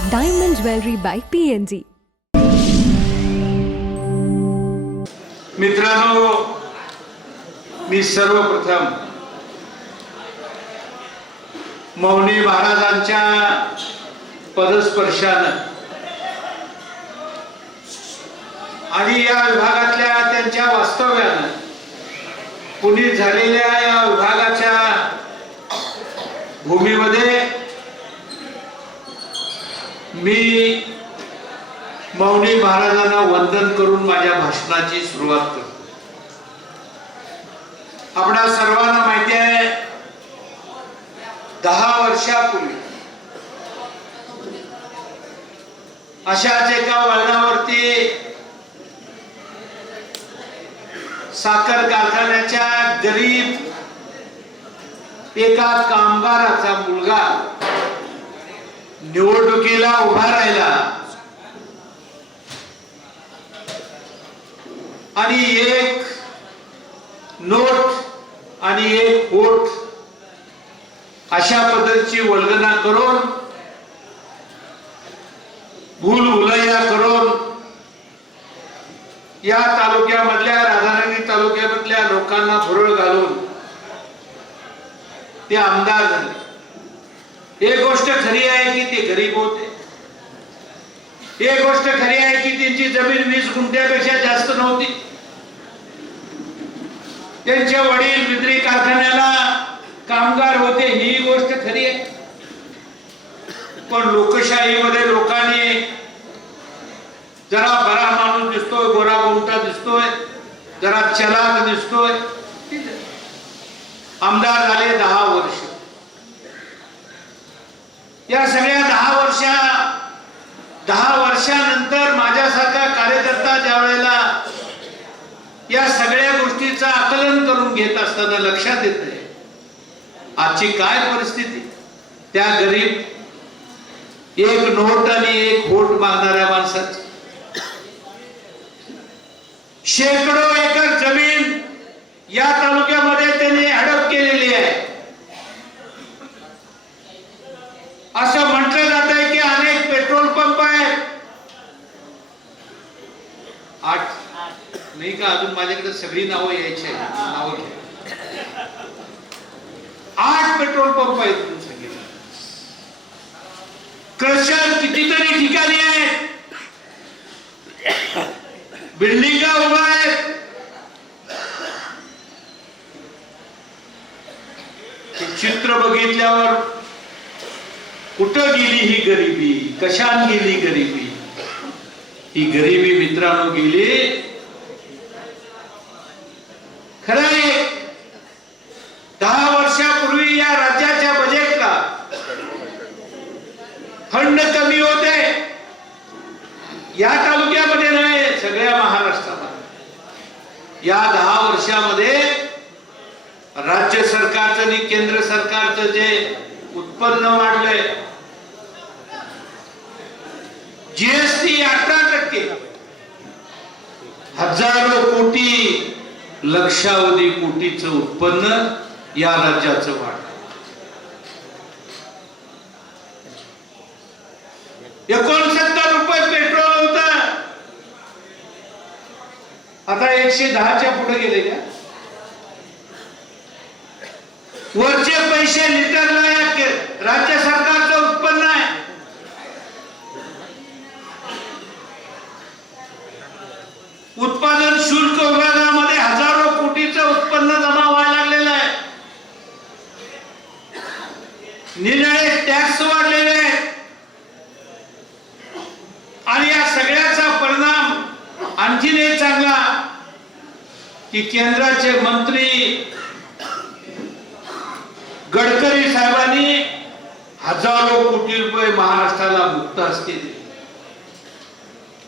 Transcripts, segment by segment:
of diamond jewelry by PNG. मित्रांनो मी सर्वप्रथम मौनी महाराजांच्या पदस्पर्शानं आणि या विभागातल्या त्यांच्या वास्तव्यानं पुनीत झालेल्या या विभागाच्या भूमीमध्ये मी मौनी महाराजांना वंदन करून माझ्या भाषणाची सुरुवात करतो. आपणा सर्वांना माहिती आहे दहा वर्षापूर्वी अशाच एका वळणावरती साखर कारखान्याच्या गरीब एका कामगाराचा मुलगा निवडणुकीला उभा राहिला. आणि एक नोट आणि एक वोट अशा पद्धतीची वल्गना करून भूल भुलैया करून या तालुक्यामधल्या राधानगरी तालुक्यामधल्या लोकांना भुरळ घालून ते आमदार झाले. एक गोष्ट खरी आहे की ते गरीब होते. एक गोष्ट खरी आहे की त्यांची जमीन वीस गुंठ्यापेक्षा जास्त नव्हती. त्यांचे वडील बिद्री कारखान्याला कामगार होते ही गोष्ट खरी आहे. पण लोकशाहीमध्ये लोकांनी जरा बरा माणूस दिसतोय गोरा गोमटा दिसतोय जरा चलाक दिसतोय. आमदार झाले दहा वर्ष. या सगळ्या दहा वर्षा दहा वर्षानंतर माझ्यासारखा कार्यकर्ता ज्या वेळेला या सगळ्या गोष्टीचं आकलन करून घेत असताना लक्षात येत नाही आजची काय परिस्थिती? त्या गरीब एक नोट आणि एक होट मागणाऱ्या माणसाची. शेकडो एकर जमीन या तालुक्यामध्ये त्यांनी हडप केलेली आहे असं म्हटलं जात आहे की अनेक पेट्रोल पंप आहेत. आठ. नाही का? अजून माझ्याकडे सगळी नावं यायची नावं घ्या. आठ पेट्रोल पंप आहेत सांगितलं. क्रशर कितीतरी ठिकाणी आहेत. बिल्डिंगा उभा आहेत. ते चित्र बघितल्यावर कुठं गेली ही गरिबी? कशात गेली गरिबी? ही गरिबी मित्रांनो गेली. खरं आहे दहा वर्षापूर्वी या राज्याच्या बजेटला फंड कमी होते. या तालुक्यामध्ये नाही सगळ्या महाराष्ट्रामध्ये. या दहा वर्षामध्ये राज्य सरकारचं आणि केंद्र सरकारचं जे उत्पन्न वाढलंय. जीएसटी अठरा टक्के. हजारो कोटी लक्षावधी कोटीच उत्पन्न या राज्याचं वाढ एकोणसत्तर रुपये पेट्रोल होत. आता एकशे दहाच्या पुढे गेले का? वरचे पैसे लिटरला राज्य सरकारचं उत्पन्न आहे. उत्पादन शुल्क विभागामध्ये हजारो कोटीचं उत्पन्न जमा व्हायला लागलेलं आहे. निरळे टॅक्स वाढलेले आहेत. आणि या सगळ्याचा परिणाम आणखीन एक चांगला की केंद्राचे मंत्री गडकरी साहेबांनी हजारो कोटी रुपये महाराष्ट्राला मुक्त हस्ते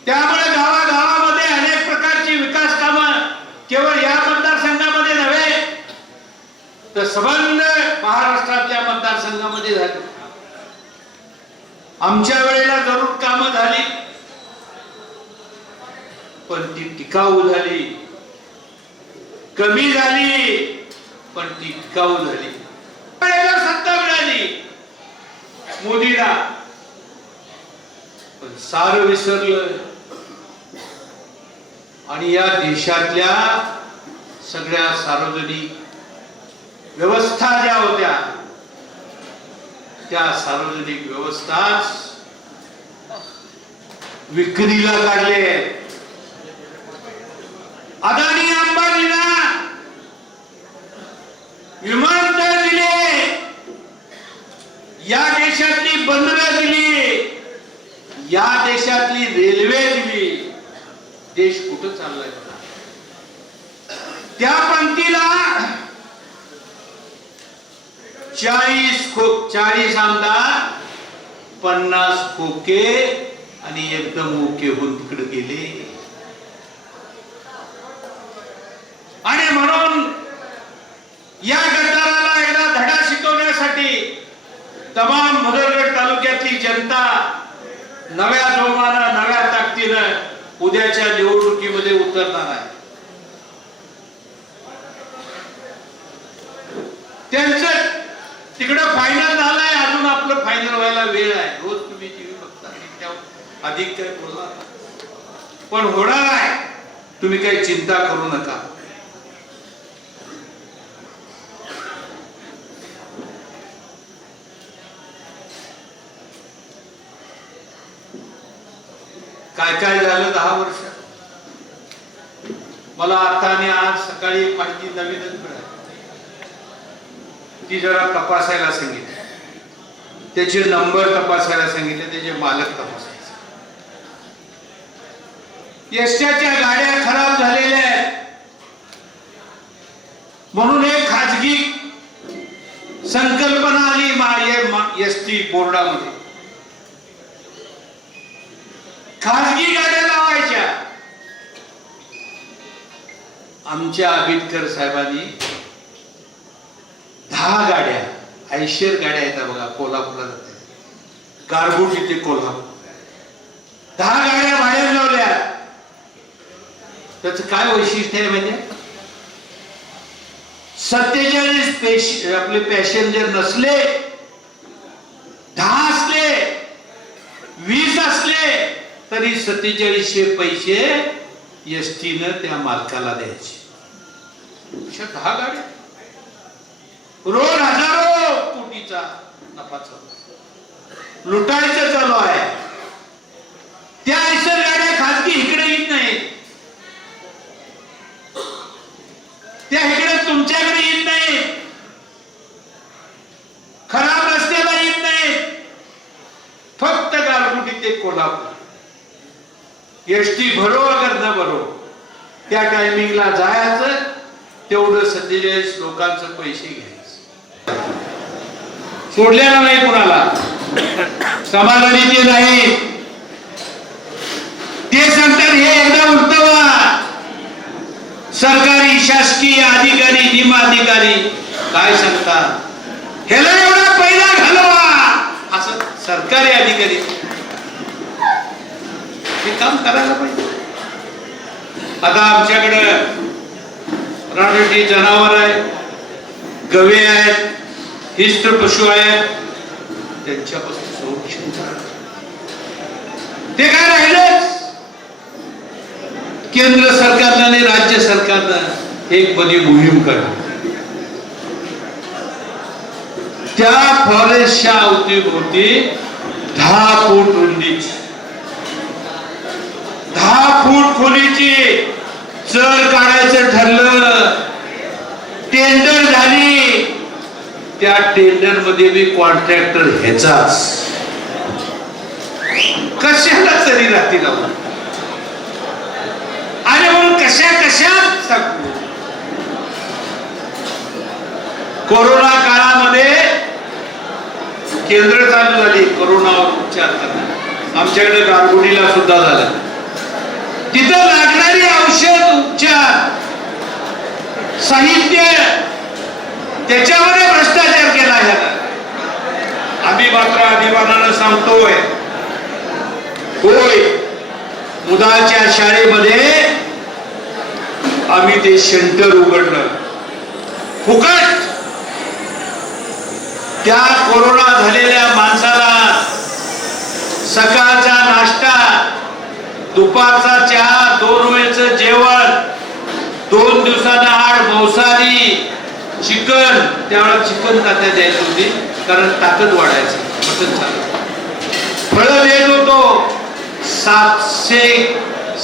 त्यामुळे गावागावामध्ये अनेक प्रकारची विकास कामं केवळ या मतदारसंघामध्ये नव्हे तर संबंध महाराष्ट्रातल्या मतदारसंघामध्ये झाली. आमच्या वेळेला जरूर कामं झाली पण ती टिकाऊ झाली. कमी झाली पण ती टिकाऊ झाली. सत्ता मिळाली. मोदीला. सारं विसरलं आणि या देशातल्या सगळ्या सार्वजनिक व्यवस्था ज्या होत्या त्या सार्वजनिक व्यवस्था विक्रीला काढले. अदानी चाललाय त्या पंक्तीला चाळीस खो चाळीस आमदार पन्नास खोके आणि एकदम ओके होऊन तिकडे गेले. आणि म्हणून या गद्दाराला एकदा धडा शिकवण्यासाठी तमाम मुदरगड तालुक्यातली जनता नव्या जोमानं नव्या ताकदीनं उद्याच्या निवडणुकीमध्ये उतरणार आहे. त्यांचं तिकडं फायनल झालंय अजून आपलं फायनल व्हायला वेळ आहे. रोज तुम्ही टीव्ही बघता अधिक काय बोलला पण होणार आहे. तुम्ही काही चिंता करू नका. काय काय झालं दहा वर्ष? मला आता आणि आज सकाळी माहिती नवीनच मिळाली. ती जरा तपासायला सांगितली. त्याचे नंबर तपासायला सांगितले त्याचे मालक तपासायचे. एसट्याच्या गाड्या खराब झालेल्या आहेत. म्हणून एक खाजगी संकल्पना आली एस टी बोर्डामध्ये. खाजगी आमच्या आंबेडकर साहेबांनी दहा गाड्या ऐंशीर गाड्या येतात बघा कोल्हापूरला जाते. गारगोटी ते कोल्हापूर. दहा गाड्या बाहेर लावल्या. त्याच काय वैशिष्ट्य आहे म्हणजे सत्तेचाळीस पेश आपले पॅसेंजर नसले दहा असले वीस असले तरी सत्तेचाळीसशे पैसे एस न त्या मालकाला द्यायचे. अशा दहा गाड्या. रोज हजारो कोटीचा नफा चालू लुटायचं चालू आहे. त्या ऐसर गाड्या खाजगी इकडे येत नाहीत. त्या इकडे तुमच्याकडे येत नाहीत. खराब रस्त्याला येत नाहीत. फक्त गारगुटी ते कोल्हापूर. एसटी भरो अगर न भरो त्या टायमिंगला जायचं. तेवढं सत्तेचाळीस लोकांचं पैसे घ्यायचं. सोडलेलं नाही कुणाला. समाधानी ते नाही. ते सांगतात हे एकदा उठतवा सरकारी शासकीय अधिकारी निम अधिकारी काय सांगतात? ह्याला एवढा पहिला घालवा. असं सरकारी अधिकारी. हे काम करायला पाहिजे. आता आमच्याकडं रानटी जनावर आहे गवे आहेत हिष्ट पशु आहेत त्यांच्यापासून संरक्षण करा. ते काय राहिलेच? केंद्र सरकारनं आणि राज्य सरकारनं एक बनी मोहीम काढली त्या फॉरेस्टच्या अवतीभोवती दहा कोट रुंदीची दहा काढायचं ठरलं. टेंडर झाली. त्या टेंडरमध्ये मी कॉन्ट्रॅक्टर ह्याचाच. कशाला तरी राहतील आपण? आणि म्हणून कशा कशा सांगू? कोरोना काळामध्ये केंद्र चालू झाली. कोरोनावर उपचार करणार. आमच्याकडे गारगुडीला सुद्धा झालं. तिथं लागणारी औषध उपचार साहित्य त्याच्यामध्ये भ्रष्टाचार केला ह्याला आम्ही मात्र अभिमानानं सांगतोय होय मुलाच्या शाळेमध्ये आम्ही ते सेंटर उघडलं. फुकट! त्या कोरोना झालेल्या माणसाला सकाळ दुपारचा चहा दोन वेळचं जेवण दोन दिवसानं आड मांसाहारी चिकन. त्यावेळेला चिकन तात्या द्यायची होती कारण ताकद वाढायची मटन चालू. फळं देत होतो. सातशे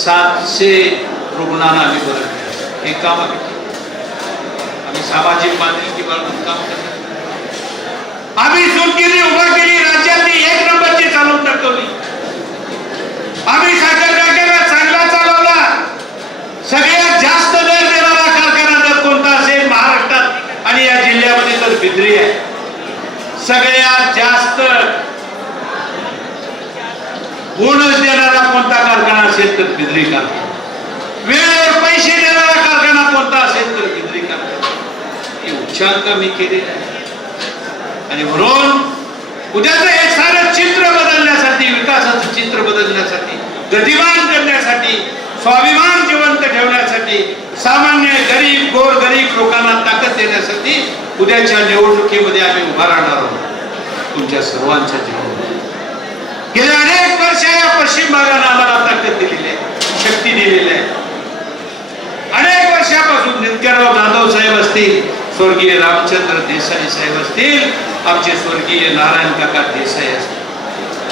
सातशे रुग्णांना आम्ही बरं केलं. हे काम आम्ही आम्ही सामाजिक बांधिलकी बाळगून काम करतो आम्ही सुटकेली उभा केली राज्यातली एक नंबरची चालवून टाकवली आम्ही साखर कारखाना चांगला चालवला. सगळ्यात जास्त दर देणारा कारखाना जर कोणता असेल महाराष्ट्रात आणि या जिल्ह्यामध्ये तर बिद्री आहे. सगळ्यात जास्त बोनस देणारा कोणता कारखाना असेल तर बिद्री कारखाना. वेळेवर पैसे देणारा कारखाना कोणता असेल तर बिद्री कारखाना. हे उच्चांक मी केलेले आहे आणि म्हणून उद्याचं हे सारं चित्र इतिहासाचं चित्र बदलण्यासाठी गतिमान करण्यासाठी स्वाभिमान जिवंत ठेवण्यासाठी सामान्य गरीब गोर गरीब लोकांना ताकद देण्यासाठी उद्याच्या निवडणुकीमध्ये आम्ही उभा राहणार आहोत. तुमच्या सर्वांच्या जीवनात गेल्या अनेक वर्ष या पश्चिम भागानं आम्हाला ताकद दिलेली आहे शक्ती दिलेली आहे. अनेक वर्षापासून नित्याराव जाधव साहेब असतील स्वर्गीय रामचंद्र देसाई साहेब असतील आमचे स्वर्गीय नारायण काका देसाई असतील.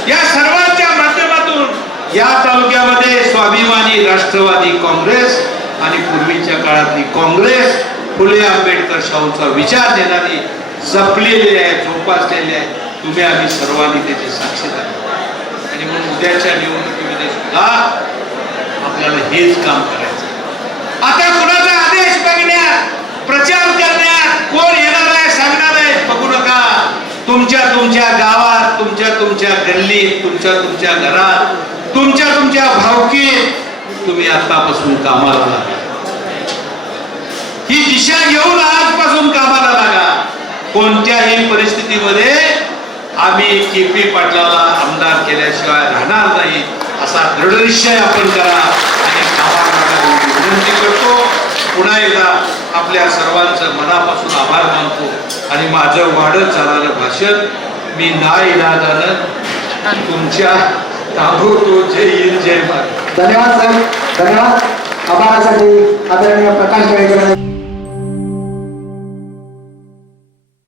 या सर्वांच्या माध्यमातून या तालुक्यामध्ये स्वाभिमानी राष्ट्रवादी काँग्रेस आणि पूर्वीच्या काळातली काँग्रेस फुले आंबेडकर शाहूंचा विचार देणारी जपलेली आहे जोपासलेली आहे. तुम्ही आम्ही सर्वांनी त्याची साक्षीदार आणि म्हणून उद्याच्या निवडणुकीमध्ये सुद्धा आपल्याला हेच काम करायचं आता कुणाचा आदेश बघण्यात प्रचार करण्यात कोण येणार आहे सांगणार आहे? बघू नका. तुमच्या तुमच्या गावात घरी तुमच्या तुमच्या घरात तुमच्या तुमच्या भावकीत तुम्ही आतापासून कामाला लागा. ही दिशा घेऊन आजपासून कामाला लागा. कोणत्याही परिस्थितीमध्ये आम्ही के पी पाटलाला आमदार केल्याशिवाय राहणार नाही. असा दृढ निश्चय आपण करा आणि विनंती करतो पुन्हा एकदा आपल्या सर्वांचं मनापासून आभार मानतो आणि माझं वाढत जाणारं भाषण मी ना इलाजानं तुमच्या ताबडतोब जय हिंद जय महाराज धन्यवाद सर धन्यवाद. आभारासाठी आदरणीय प्रकाश केळकर